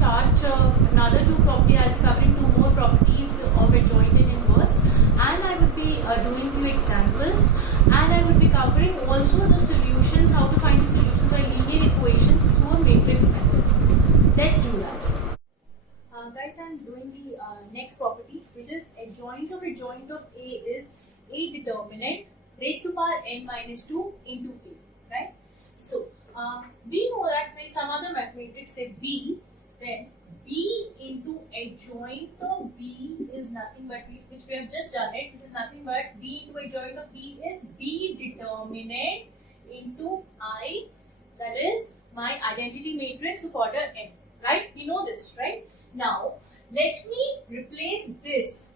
start another two property. I'll be covering two more properties of adjoint and inverse, and I would be doing few examples, and I would be covering also the solutions, how to find the solutions by linear equations through a matrix method. Let's do that. Guys, I'm doing the next property, which is adjoint of A is a determinant raised to power n minus 2 into A, right? So, we know that if some other matrix say B, then B into adjoint of B is nothing but, which we have just done it, which is nothing but B into adjoint of B is B determinant into I, that is my identity matrix of order n, right? We know this, right? Now, let me replace this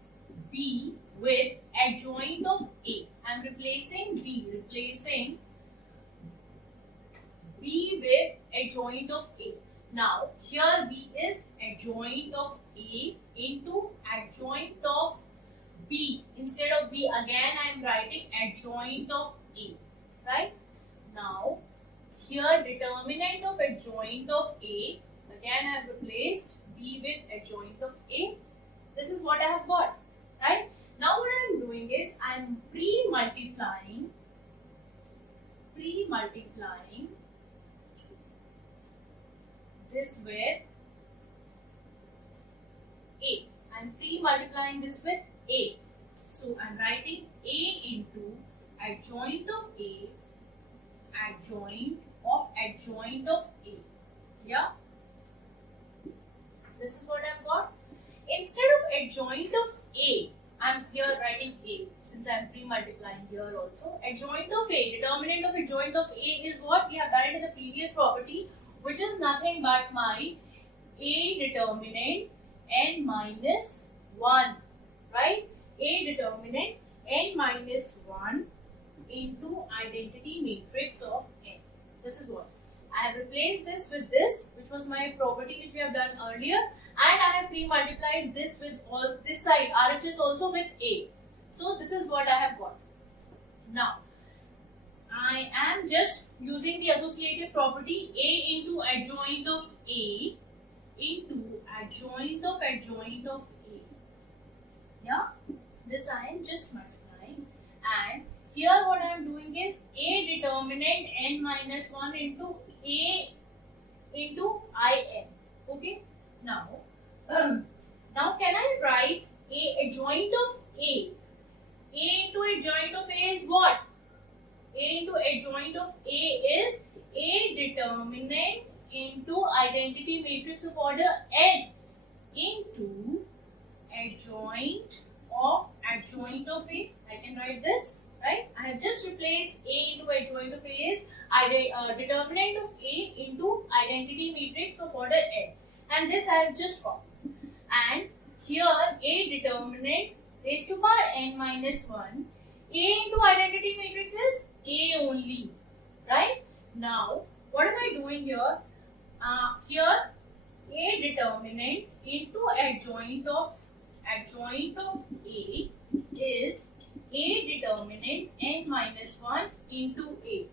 B with adjoint of A. I am replacing B with adjoint of A. Now, here B is adjoint of A into adjoint of B. Instead of B, again I am writing adjoint of A, right? Now, here determinant of adjoint of A, again I have replaced B with adjoint of A. This is what I have got, right? Now what I am doing is I am pre-multiplying this with A. I am pre-multiplying this with A. So I am writing A into adjoint of A, adjoint of A. Yeah? This is what I have got. Instead of adjoint of A, I am here writing A, since I am pre-multiplying here also. Adjoint of A, determinant of adjoint of A is what we have done it in the previous property, which is nothing but my A determinant n minus 1, right? A determinant n minus 1 into identity matrix of n. This is what. I have replaced this with this, which was my property which we have done earlier, and I have pre-multiplied this with all this side, RHS also with A. So this is what I have got. Now, I am just using the associative property A into adjoint of A into adjoint of A. Yeah, this I am just multiplying, and here what I am doing is A determinant n minus 1 into A into In. Okay. Now, now can I write A adjoint of A? A into adjoint of A is what? A into adjoint of A is A determinant into identity matrix of order n into adjoint of A. I can write this, right? I have just replaced A into adjoint of A is determinant of A into identity matrix of order n, and this I have just got. And here A determinant raised to power n minus 1, A into identity matrix is A only, right? Now what am I doing here? Here A determinant into adjoint of A is A determinant n minus 1 into A,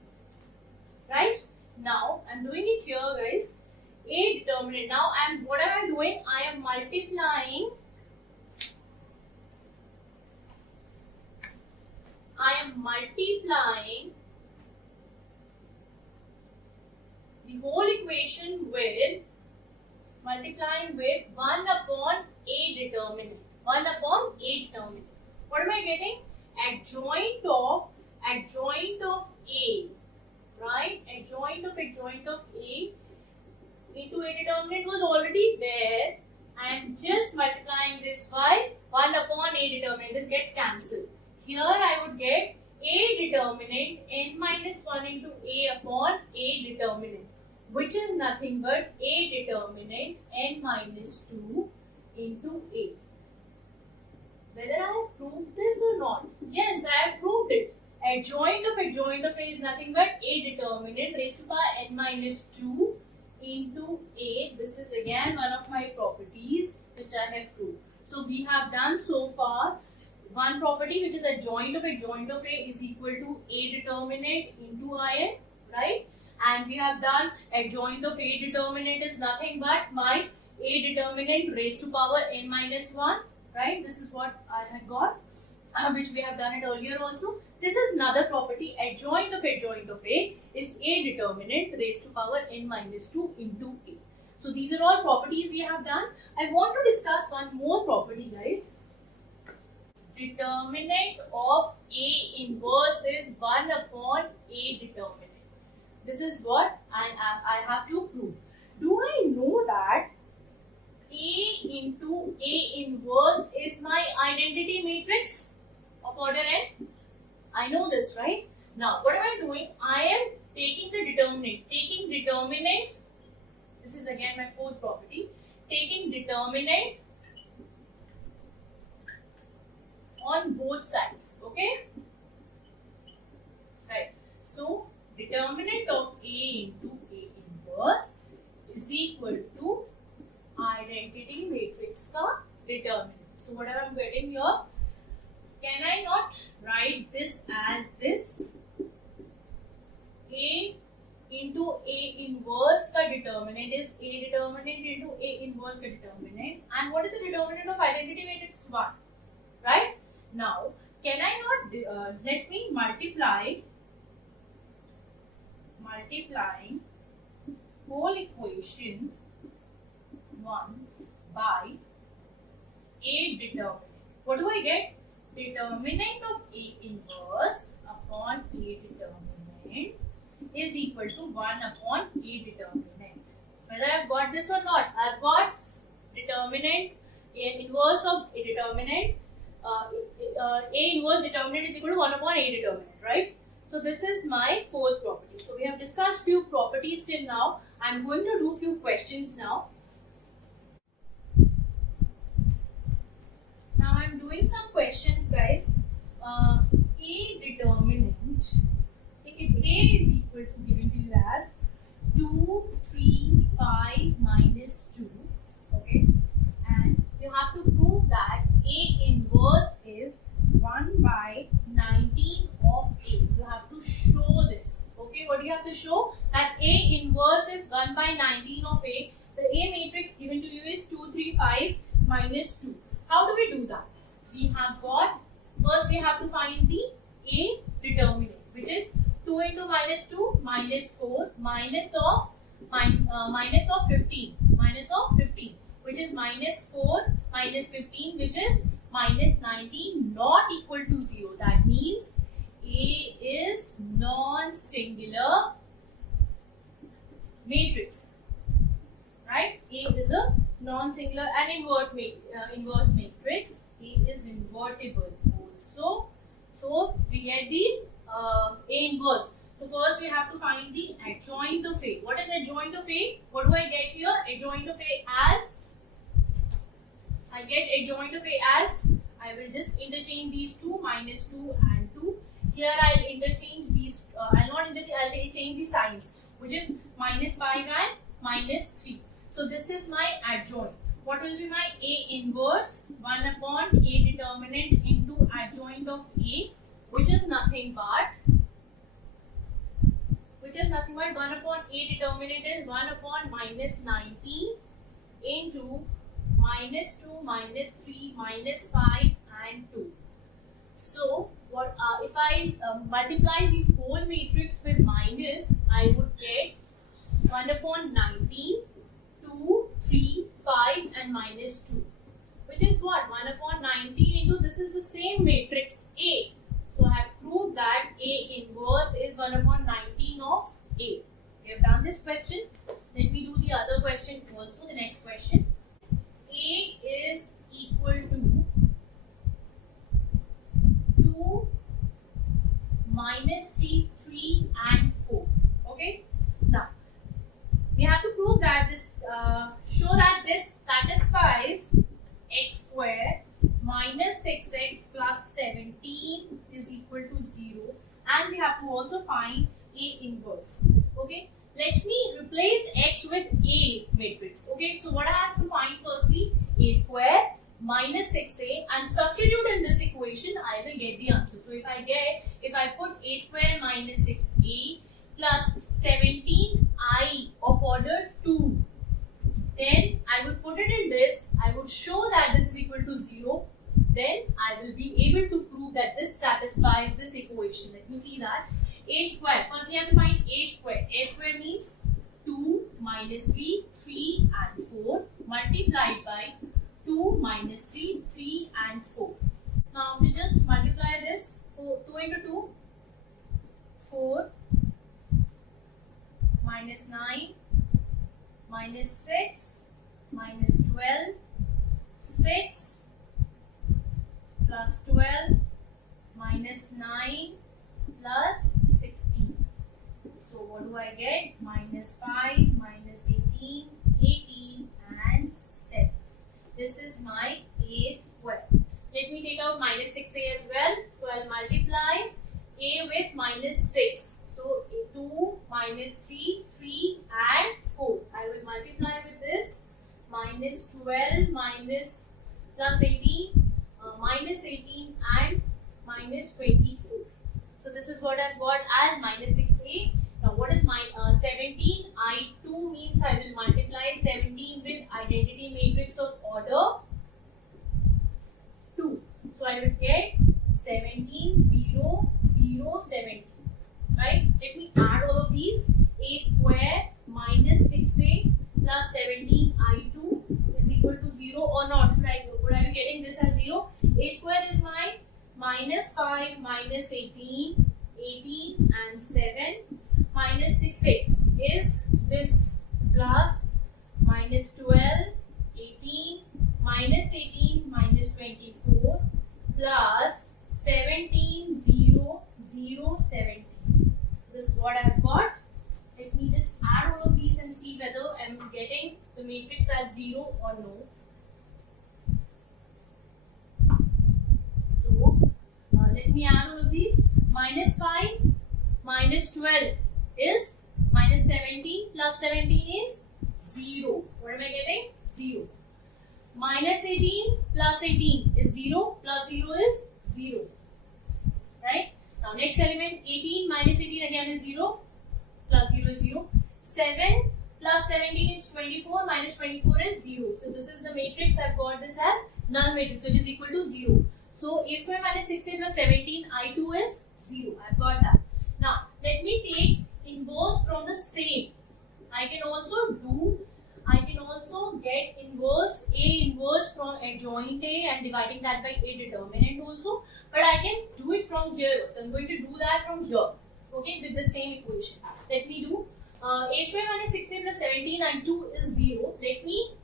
right? Now I am doing it here, guys. A determinant. Now what am I doing? I am multiplying the whole equation with 1 upon A determinant. 1 upon A determinant. What am I getting? Adjoint of A, right? Adjoint of A into A determinant was already there. I am just multiplying this by 1 upon A determinant. This gets cancelled. Here I would get A determinant n minus 1 into A upon A determinant, which is nothing but A determinant n minus 2 into A. Whether I have proved this or not? Yes, I have proved it. Adjoint of A is nothing but A determinant raised to power n minus 2 into A. This is again one of my properties which I have proved. So we have done so far one property, which is adjoint of A is equal to A determinant into In, right? And we have done adjoint of A determinant is nothing but my A determinant raised to power n minus 1, right? This is what I had got, which we have done it earlier also. This is another property. Adjoint of A is A determinant raised to power n minus 2 into A. So these are all properties we have done. I want to discuss one more property, guys. Determinant of A inverse is 1 upon A determinant. This is what I have to prove. Do I know that A into A inverse is my identity matrix of order n? I know this, right? Now, what am I doing? I am taking the determinant. Taking determinant, this is again my fourth property. Taking determinant on both sides, okay? Right. So, determinant of A into A inverse is equal to identity matrix ka determinant. So, whatever I am getting here, can I not write this as this? A into A inverse ka determinant is A determinant into A inverse ka determinant. And what is the determinant of identity matrix? 1. Right? Now, can I not, let me multiplying whole equation 1 by A determinant. What do I get? Determinant of A inverse upon A determinant is equal to 1 upon A determinant. Whether I have got this or not, I have got determinant A inverse of A determinant. A inverse determinant is equal to 1 upon A determinant, right? So this is my fourth property. So we have discussed few properties till now. I am going to do few questions now. Now I am doing some questions, guys. A determinant, if A is equal to, given to you as 2, 3, 5 minus 2, okay, and you have to prove that A inverse is 1 by 19 of A. You have to show this, okay. What do you have to show? That A inverse is 1 by 19 of A. The A matrix given to you is 2, 3, 5 minus 2. How do we do that? We have got, first we have to find the A determinant, which is 2 into minus 2, minus 4, minus of 15, which is minus 4, minus 15, which is minus 19, not equal to 0. That means A is non-singular matrix, right? A is a non-singular and inverse matrix. A is invertible also. So we get the A inverse. So first we have to find the adjoint of A. What is adjoint of A? What do I get here? Adjoint of A as, I get adjoint of A as, I will just interchange these two, minus 2 and 2. Here I'll interchange these, I'll change the signs, which is minus 5 and minus 3. So this is my adjoint. What will be my A inverse? 1 upon A determinant into adjoint of A, which is nothing but 1 upon A determinant is 1 upon minus 19 into minus 2, minus 3, minus 5 and 2. So what if I multiply the whole matrix with minus, I would get 1 upon 19, 2, 3, 5 and minus 2, which is what? 1 upon 19 into, this is the same matrix A. So I have proved that A inverse is 1 upon 19 of A. We have done this question. Let me do the other question also, the next question. A is equal to 2, minus 3, 3 and 4. Okay. Now, we have to prove that this, show that this satisfies x square minus 6x plus 17 is equal to 0, and we have to also find A inverse. Okay, let me replace x with A matrix. Okay, so what I have to find firstly, A square minus 6a, and substitute in this equation, I will get the answer. So if I put A square minus 6a plus 17i of order 2, then I would put it in this, I would show that this is equal to 0, then I will be able to prove that this satisfies this equation. Let me see that. A square, first we have to find A square. A square means 2 minus 3, 3 and 4 multiplied by 2 minus 3, 3 and 4. Now we just multiply this, 2 into 2, 4 minus 9 minus 6 minus 12, 6 plus 12 minus 9 plus 16. So what do I get? Minus 5, minus 18, 18 and 7. This is my A square. Let me take out minus 6A as well. So I'll multiply A with minus 6. So 2 minus 3, 3 and 4. I will multiply with this minus 12 minus plus 18, minus 18 and minus 24. So this is what I've got as minus 6A. Now what is my 17? I2 means I will multiply 17 with identity matrix of order 2. So I will get 17, 0, 0, 17. Right? Let me add all of these. A square minus 6A plus 17 I2 is equal to 0 or not. Would I be getting this as 0? A square is my minus 5 minus 18, 18 and 7. Minus 6A is this plus minus 12, 18, minus 18, minus 24 plus 17, 0, 0, 17. This is what I have got. Let me just add all of these and see whether I am getting the matrix as 0 or no. So, let me add all of these. Minus 5 minus 12 is minus 17 plus 17 is 0. What am I getting? 0. Minus 18 plus 18 is 0 plus 0 is 0. Right? Now next element 18 minus 18 again is 0 plus 0 is 0. 7 plus 17 is 24 minus 24 is 0. So this is the matrix. I've got this as null matrix which is equal to 0. So A square minus 6A plus 17 I2 is 0. I've got that. Now let me take inverse from the same. I can also get inverse, A inverse from adjoint A and dividing that by A determinant also. But I can do it from here. So I'm going to do that from here. Okay, with the same equation. Let me do A square minus 6A plus 17 and 2 is 0. Let me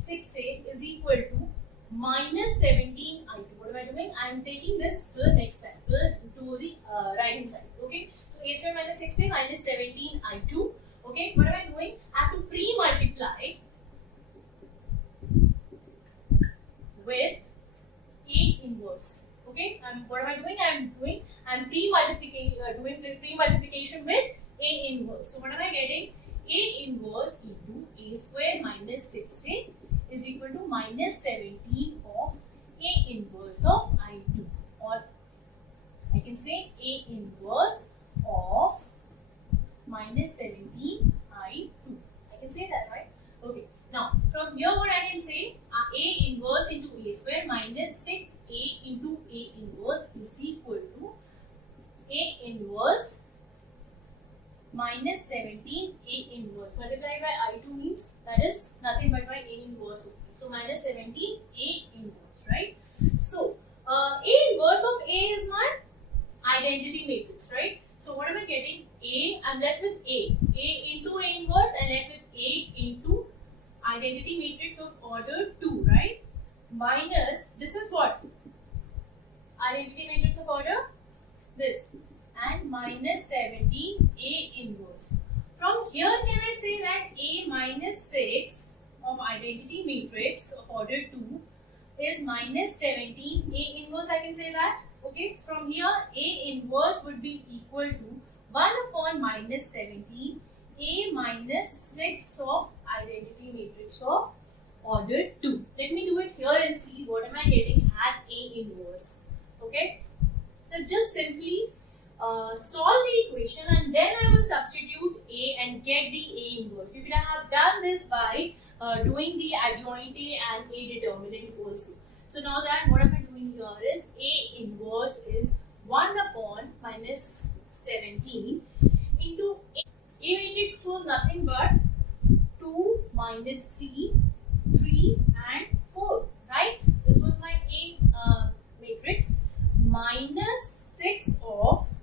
6A is equal to minus 17 I2. What am I doing? I am taking this to the next side, to the right hand side. Okay, so A square minus 6A minus 17 I2. Okay, what am I doing? I have to pre-multiply with A inverse. Okay, what am I doing? I'm doing pre-multiplication with A inverse. So what am I getting? A inverse into A square minus 6A is equal to minus 17 of A inverse of I2, or I can say A inverse of minus 17 I2. I can say that, right? Okay. Now, from here what I can say, A inverse into A square minus 6A into A inverse is equal to A inverse minus 17 A inverse multiplied by I2 means that is nothing but by A inverse. So, minus 17 A inverse, right? So, A inverse of A is my identity matrix, right? So, what am I getting? I'm left with A into A inverse and left with A into identity matrix of order 2, right? Minus, this is what? Identity matrix of order? This. And minus 17 A inverse. From here, can I say that A minus 6 of identity matrix of order 2 is minus 17 A inverse? I can say that. Okay, so from here, A inverse would be equal to 1 upon minus 17 A minus 6 of identity matrix of order 2. Let me do it here and see what am I getting as A inverse. Okay, so just simply solve the equation and then I will substitute A and get the A inverse. You can have done this by doing the adjoint A and A determinant also. So now that what am I doing here is A inverse is 1 upon minus 17 into A. A matrix was nothing but 2 minus 3, 3 and 4, right? This was my A matrix minus 6 of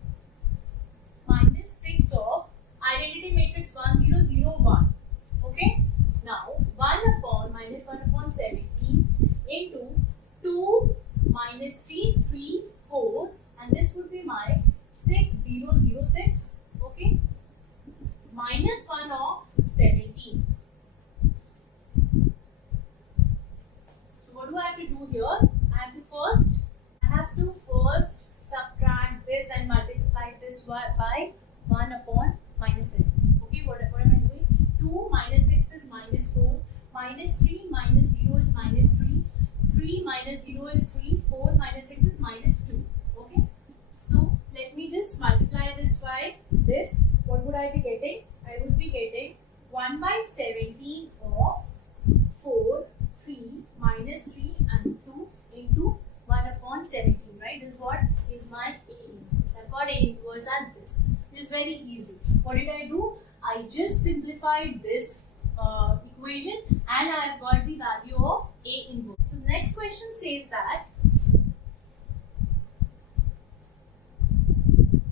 identity matrix 1 0 0 1. Okay, now 1 upon minus 1 upon 17 into 2 minus 3 3 4, and this would be my 6 0 0 6. Okay, minus 1 of 17. So what do I have to do here? I have to first subtract this and multiply this by 1 upon minus 7. Okay, what am I doing? 2 minus 6 is minus 4, minus 3 minus 0 is minus 3, 3 minus 0 is 3, 4 minus 6 is minus 2. Okay, so let me just multiply this by this. What would I be getting? I would be getting 1 by 17 of 4, 3, minus 3 and 2 into 1 upon 17, right? This is what is my A inverse. I've got A inverse as this. It is very easy. What did I do? I just simplified this equation and I have got the value of A inverse. So the next question says that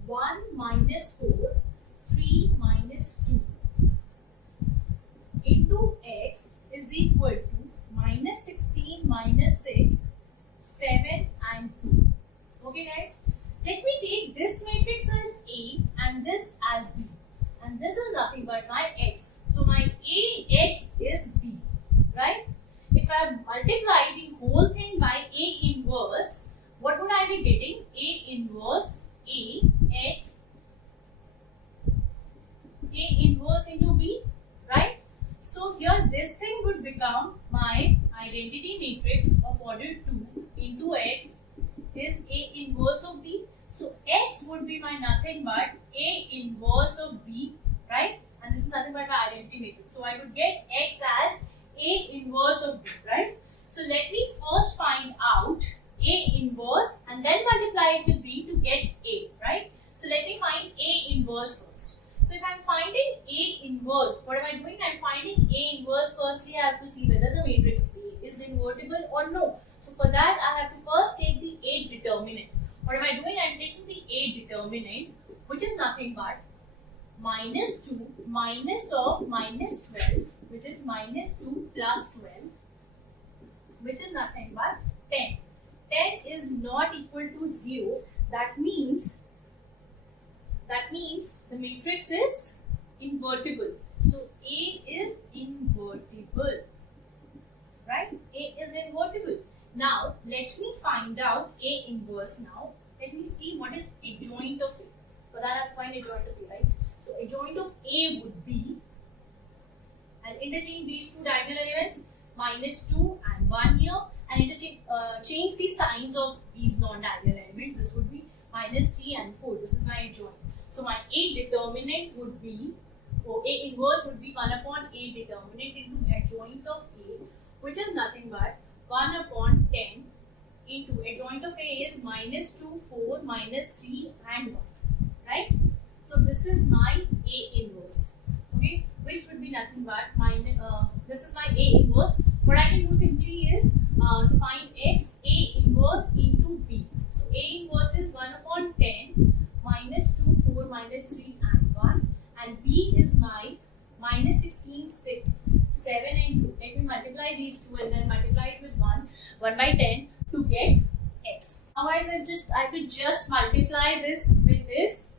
1 minus 4, 3 minus 2 into x is equal to minus 16 minus 6, 7 and 2. Okay guys, let me take this matrix as A and this as B, and this is nothing but my x. So my Ax is B, right? If I multiply the whole thing by A inverse, what would I be getting? A inverse Ax, A inverse into B, right? So here this thing would become my identity matrix of order 2 into x is A inverse of B. So x would be my nothing but A inverse of B, right? And this is nothing but my identity matrix. So I would get x as A inverse of B, right? So let me first find out A inverse and then multiply it with B to get A, right? So let me find A inverse first. So if I'm finding A inverse, what am I doing? I'm finding A inverse. Firstly, I have to see whether the matrix A is invertible or no. So for that, I have to first take the A determinant. What am I doing? I'm taking the A determinant, which is nothing but minus 2 minus of minus 12, which is minus 2 plus 12, which is nothing but 10. 10 is not equal to 0. That means the matrix is invertible. So A is invertible, right? A is invertible. Now let me find out A inverse now. Let me see what is adjoint of A. For that I have to find adjoint of A, right? So adjoint of A would be, and interchange these two diagonal elements, minus 2 and 1 here, and interchange change the signs of these non-diagonal elements. This would be minus 3 and 4. This is my adjoint. So my A determinant would be, or A inverse would be 1 upon A determinant into adjoint of A, which is nothing but 1 upon 10 into adjoint of A is minus 2, 4, minus 3 and 1, right? So this is my A inverse, okay, which would be nothing but this is my A inverse. What I can do simply is to find x, A inverse into B. So A inverse is 1 upon 10 minus 2, 4, minus 3 and 1, and B is my minus 16, 6, 7 and 2. Let me multiply these two and then multiply it with 1 by 10 to get x. Otherwise I have to just multiply this with this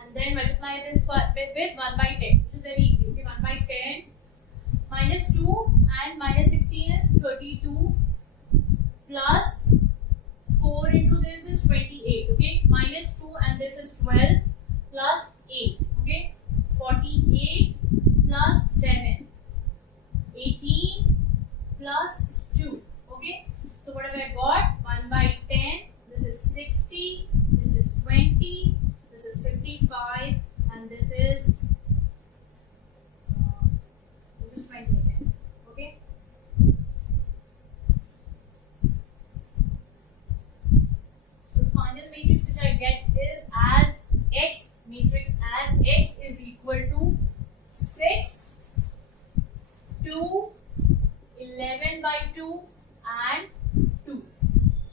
and then multiply this with 1 by 10. It is very easy. Okay, 1 by 10 minus 2 and minus 16 is 32 plus 4 into this is 28. Okay, minus 2 and this is 12 plus 8. Okay, 48 plus 7, 18 plus 2. Okay, so what have I got? 1 by 10, this is 60, this is 20, this is matrix which I get is as X, matrix as X is equal to 6, 2, 11 by 2 and 2.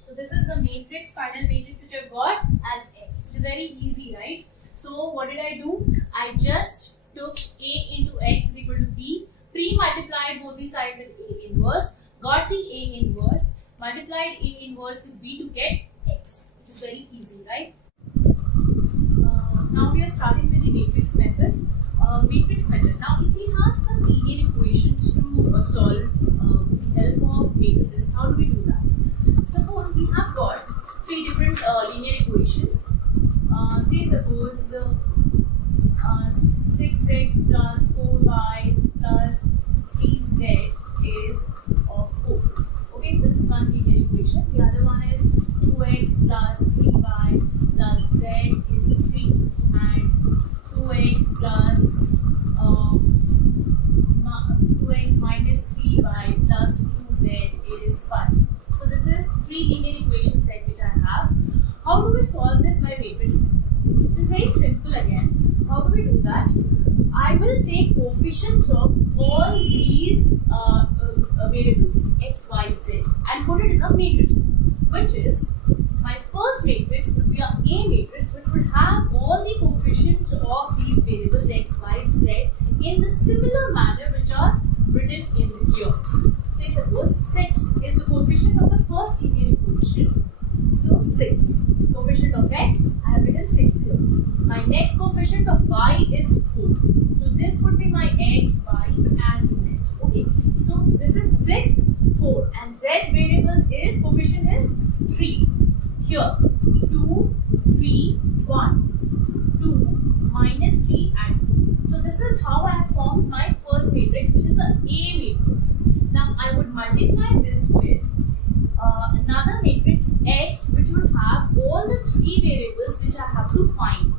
So this is the matrix, final matrix which I've got as X, which is very easy, right? So what did I do? I just took A into X is equal to B, pre-multiplied both the sides with A inverse, got the A inverse, multiplied A inverse with B to get X, which is very easy, right? Now we are starting with the matrix method. Now if we have some linear equations to solve with the help of matrices, how do we do that? Suppose we have got three different linear equations. Say suppose 6x plus 4y plus 3z is of 4. Okay, this is one linear equation. The other one is 2x plus 3y plus z is 3 and 2x plus 2x minus 3y plus 2z is 5. So this is three linear equation set which I have. How do we solve this by matrix method? It is very simple again. How do we do that? I will take coefficients of all these variables x, y, z and put it in a matrix, which is my first matrix would be a matrix which would have all the coefficients of these variables x, y, z in the similar manner which are written in here. Say suppose 6 is the coefficient of the first linear equation. So 6. Coefficient of x, I have written 6 here. My next coefficient of y is 4. So this would be my x, y and z. Okay. So this is 6, 4 and z variable is, coefficient is 3. Here 2, 3, 1. 2 minus 3 and 2. So this is how I have formed my first matrix, which is a matrix. Now I would multiply this with another matrix x, which would have all the three variables which I have to find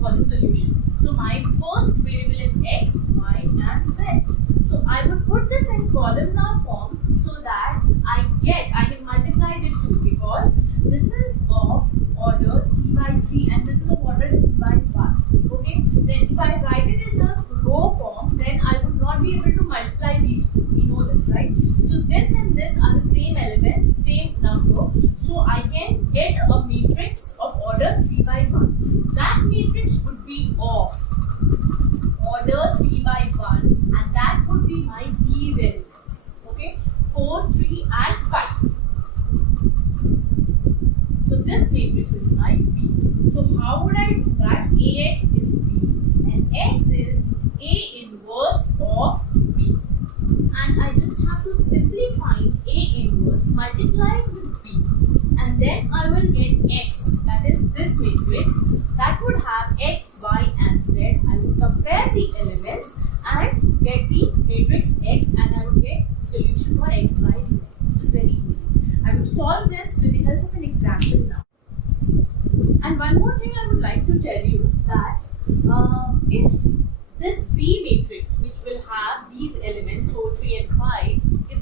for the solution. So my first variable is x, y and z. So I would put this in columnar form so that I can multiply the two, because this is of order 3 by 3 and this is of order 3 by 1. Okay, then if I write it in the row form, then I would not be able to multiply these two. We know this, right? So this and this are the same elements, same number. So I can get a matrix of order 3 by 1. That matrix would be of order 3 by 1 and that would be my these elements. Okay, 4, 3 and 5. So this matrix is my B. So how would I do that? AX is B and X is A inverse of B. And I just have to simply find A inverse, multiply it with B, and then I will get X, that is this matrix, that would have X, Y and Z. I will compare the elements and get the matrix X and I will get solution for X, Y, Z, which is very easy. I will solve this with the help of an example now. And one more thing I would like to tell you that if this B matrix, which will have these elements 4, 3 and 5, if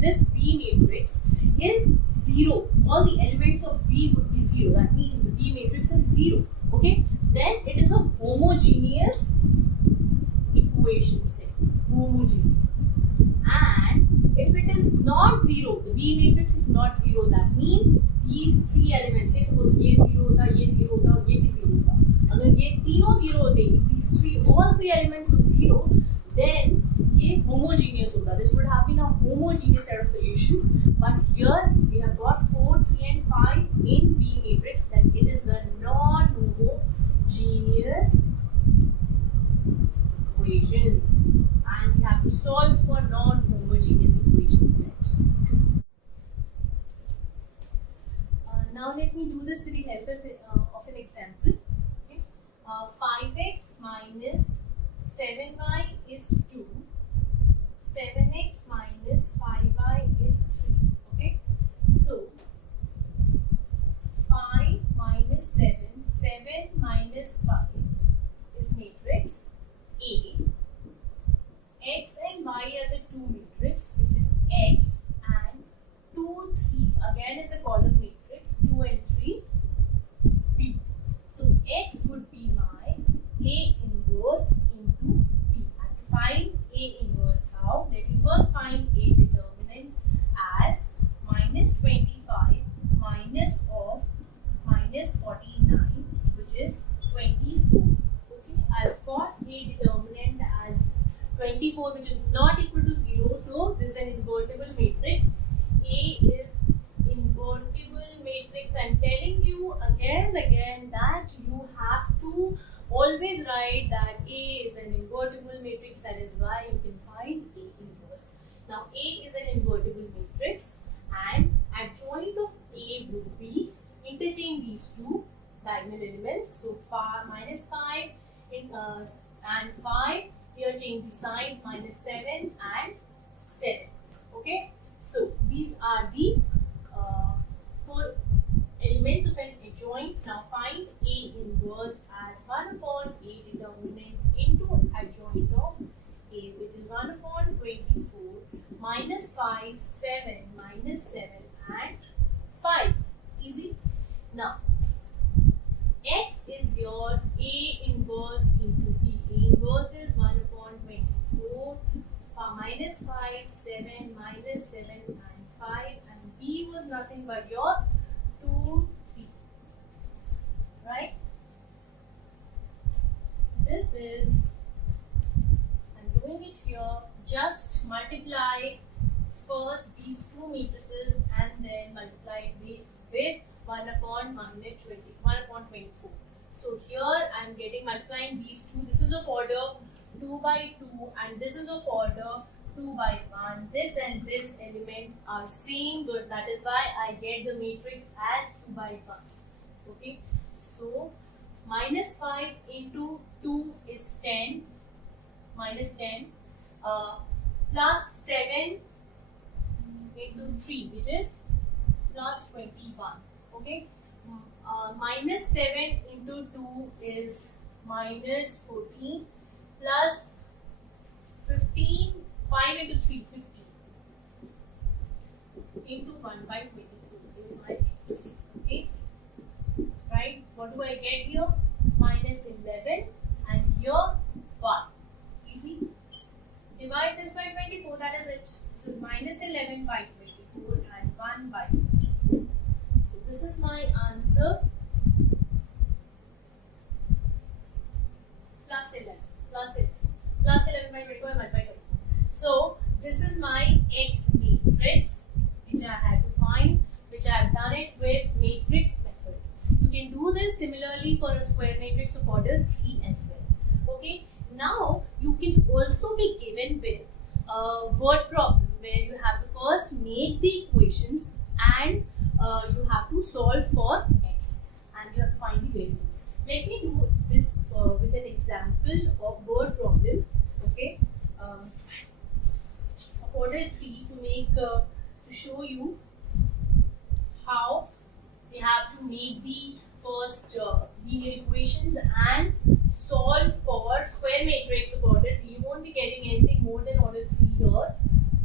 this B matrix is 0, all the elements of B would be 0, that means the B matrix is 0, okay, then it is a homogeneous equation, say, homogeneous. And if it is not 0, the B matrix is not 0, that means these three elements, say suppose ये 0 था, ये 0 था, ये भी 0 था, अगर ये तीनों 0 होते, if these all three elements were 0, then ये homogeneous होगा. This would have been a homogeneous set of solutions. But here we have got 4, 3 and 5 in B matrix, then it is a non-homogeneous equations, and we have to solve for non-homogeneous equation set. Now let me do this with the help of an example. Okay. 5x minus 7y is 2. 7x minus 5y is 3. Okay. So 5 minus 7, 7 minus 5 is matrix A. X and y are the two matrix, which is x, and 2, 3 again is a column matrix, 2 and 3. minus 49, which is 24. Okay, I've got a determinant as 24, which is not equal to 0. So this is an invertible matrix. A is invertible matrix. I'm telling you again and again that you have to always write that A is an invertible matrix. That is why you can find A inverse. Now A is an invertible matrix, and adjoint of A would be, interchange these two diagonal elements. So minus 5 and 5. Here change the signs, minus 7 and 7. Okay. So these are the 4 elements of an adjoint. Now find A inverse as 1 upon A determinant into adjoint of A, which is 1 upon 24 minus 5, 7, minus 7 and 5. Easy. Now X is your A inverse into B. A inverse is 1 upon 24 minus 5, 7, minus 7 and 5, and B was nothing but your 2, 3. Right? This is, I'm doing it here, just multiply first these two matrices and then multiply it with 1 upon minus 20, 1 upon 24. So here I am getting multiplying these two. This is of order 2 by 2 and this is of order 2 by 1. This and this element are same, good. That is why I get the matrix as 2 by 1. Okay. So minus 5 into 2 is 10. Minus 10. Plus 7 into 3, which is plus 21. Okay. Minus 7 into 2 is minus 14 plus 15, 5 into 3, 15 into 1 by 24 is my x. Okay, right? What do I get here? Minus 11 and here 1. Easy. Divide this by 24, that is it. This is minus 11 by 24 and 1 by 24. This is my answer, plus 11 by 24 and 1 by 24. So this is my X matrix which I had to find, which I have done it with matrix method. You can do this similarly for a square matrix of order 3 as well. Okay. Now you can also be given with a word problem where you have to first make the equations and you have to solve for x and you have to find the variables. Let me do this with an example of word problem. Okay, of order 3 to make to show you how we have to make the first linear equations and solve for square matrix of order 3. You won't be getting anything more than order 3 here.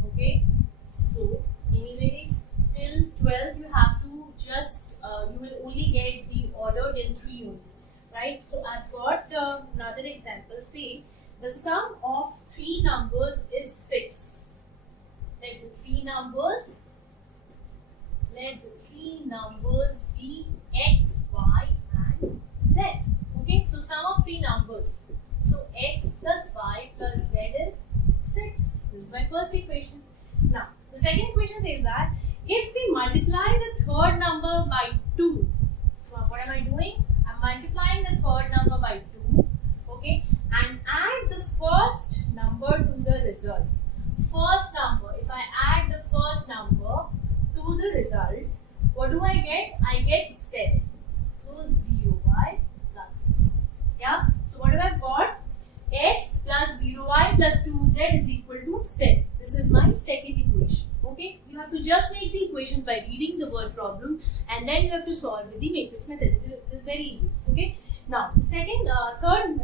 Okay, so anyways, till 12 you have to just you will only get the order till 3 only, right? So I've got another example. Say the sum of 3 numbers is 6. Let the 3 numbers be x, y and z. Okay, so sum of 3 numbers. So x plus y plus z is 6. This is my first equation. Now the second equation says that if we multiply the third number by 2, so what am I doing? I'm multiplying the third number by 2, okay, and add the first number to the result. First number, if I add the first number to the result, what do I get? I get 7. So 0y plus x. Yeah, so what have I got? X plus 0y plus 2z is equal to 7. This is my second equation. Okay, you have to just make the equations by reading the word problem and then you have to solve with the matrix method. It is very easy. Okay, now third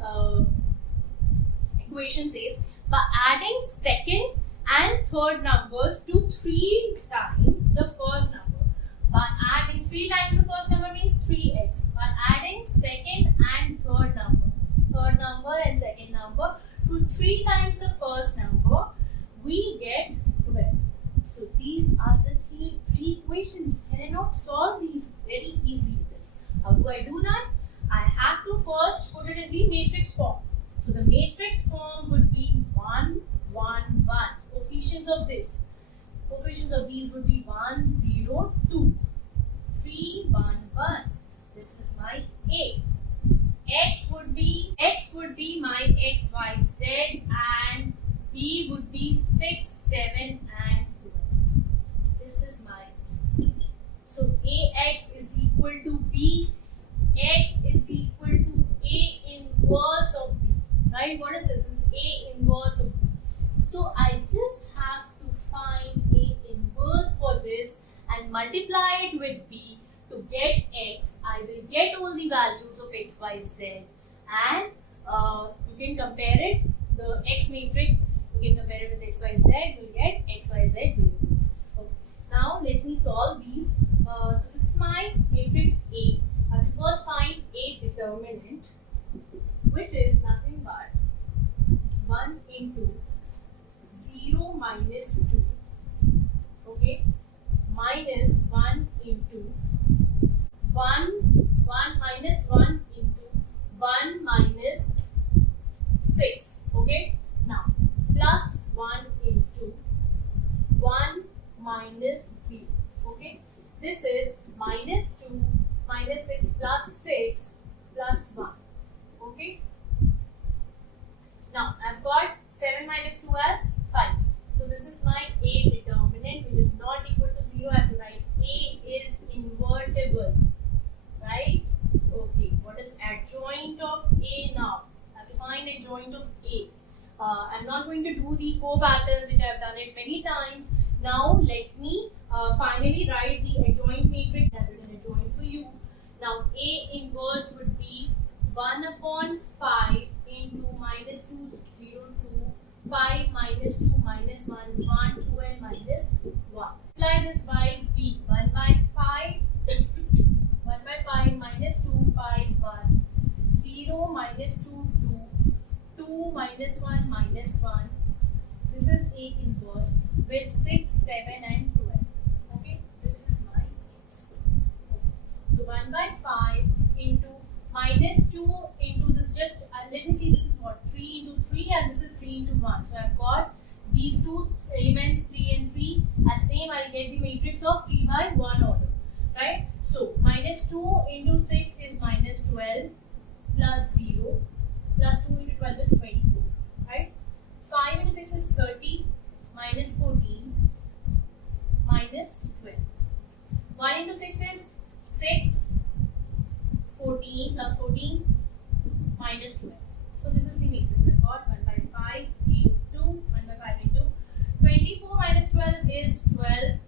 equation says by adding second and third numbers to 3 times the first number. By adding 3 times the first number means 3x. By adding second and third number and second number to 3 times the first number, we get 12. So these are the three equations. Can I not solve these very easily with this? How do I do that? I have to first put it in the matrix form. So the matrix form would be 1, 1, 1. Coefficients of these would be 1, 0, 2, 3, 1, 1. This is my A. X would be my X, Y, Z, and B would be 6, 7, and 12. This is my B. So AX is equal to B. X is equal to A inverse of B. Right? What is this? This is A inverse of B. So I just have to find A inverse for this and multiply it with B to get X. I will get all the values of X, Y, Z, and you can compare it. The X matrix, you can compare it with X, Y, Z. You will get X, Y, Z variables. Okay. Now let me solve these. So this is my matrix A. I have to first find A determinant, which is nothing but 1 into 0 minus 2, okay, minus 1 into 1 minus 1 into 1 minus 6, okay. Now plus 1 into 1 minus 0, okay. This is minus 2 minus 6 plus 6 plus 1, okay. Now I've got 7 minus 2 as 5. So this is my A determinant, which is not equal to 0. I have to write A is invertible, right? Okay, what is adjoint of A now? I have to find adjoint of A. I'm not going to do the cofactors, which I have done it many times. Now let me finally write the adjoint matrix. I have written adjoint for you. Now A inverse would be 1 upon 5 into minus 2, 0, 2, 5 minus 2 minus 1, 1, 2 and minus 1. Apply this by B. 1 by 5, 1 by 5 minus 2, 5, 1, 0 minus 2, 2, 2 minus 1 minus 1. This is A inverse with 6, 7 and 12. Okay, this is my X. Okay. So 1 by 5 into minus 2 into this, just let me see, this is what, 3 into 3 and this is 3 into 1. So I've got these two elements 3 and 3 as same. I'll get the matrix of 3 by 1 order, right? So minus 2 into 6 is minus 12 plus 0 plus 2 into 12 is 24, right? 5 into 6 is 30 minus 14 minus 12. 1 into 6 is 6, 14 plus 14 minus 12. So this is the matrix. I've got 1 by 5 into 1 by 5 into 24 minus 12 is 12.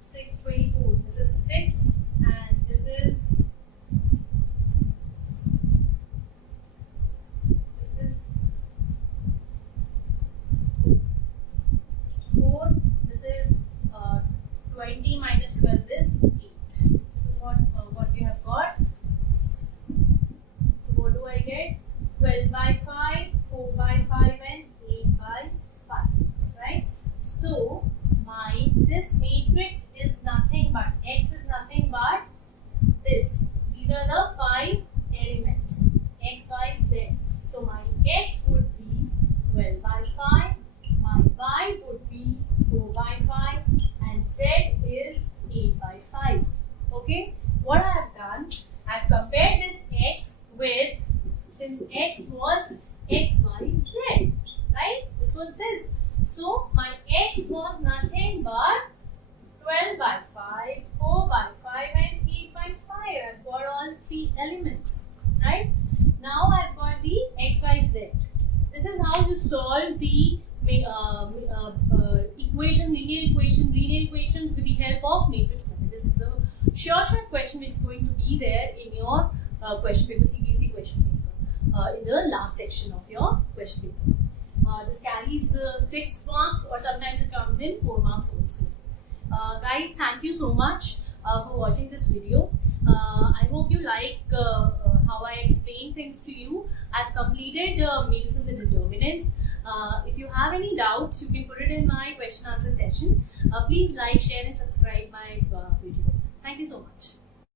6, 24. This is 6 and this is 4. This is 20 minus 12 is 8. This is what we have got. So what do I get? 12 by 5, 4 by 5 and 8 by 5, right? So this matrix is nothing but, X is nothing but this. These are the 5 elements, X, Y, Z. So my X would be 12 by 5, my Y would be 4 by 5 and Z is 8 by 5. Okay, what I have done, I have compared this X with, since X was X, Y, Z, right? This was this. So my X was nothing but 12 by 5, 4 by 5 and 8 by 5. I've got all 3 elements, right? Now I've got the X, Y, Z. This is how you solve the linear equations with the help of matrix method. This is a sure question which is going to be there in your question paper, CBSE question paper, in the last section of your question paper. This carries 6 marks or sometimes it comes in 4 marks also. Guys, thank you so much for watching this video. I hope you like how I explain things to you. I've completed matrices and determinants. If you have any doubts, you can put it in my question answer session. Please like, share and subscribe my video. Thank you so much.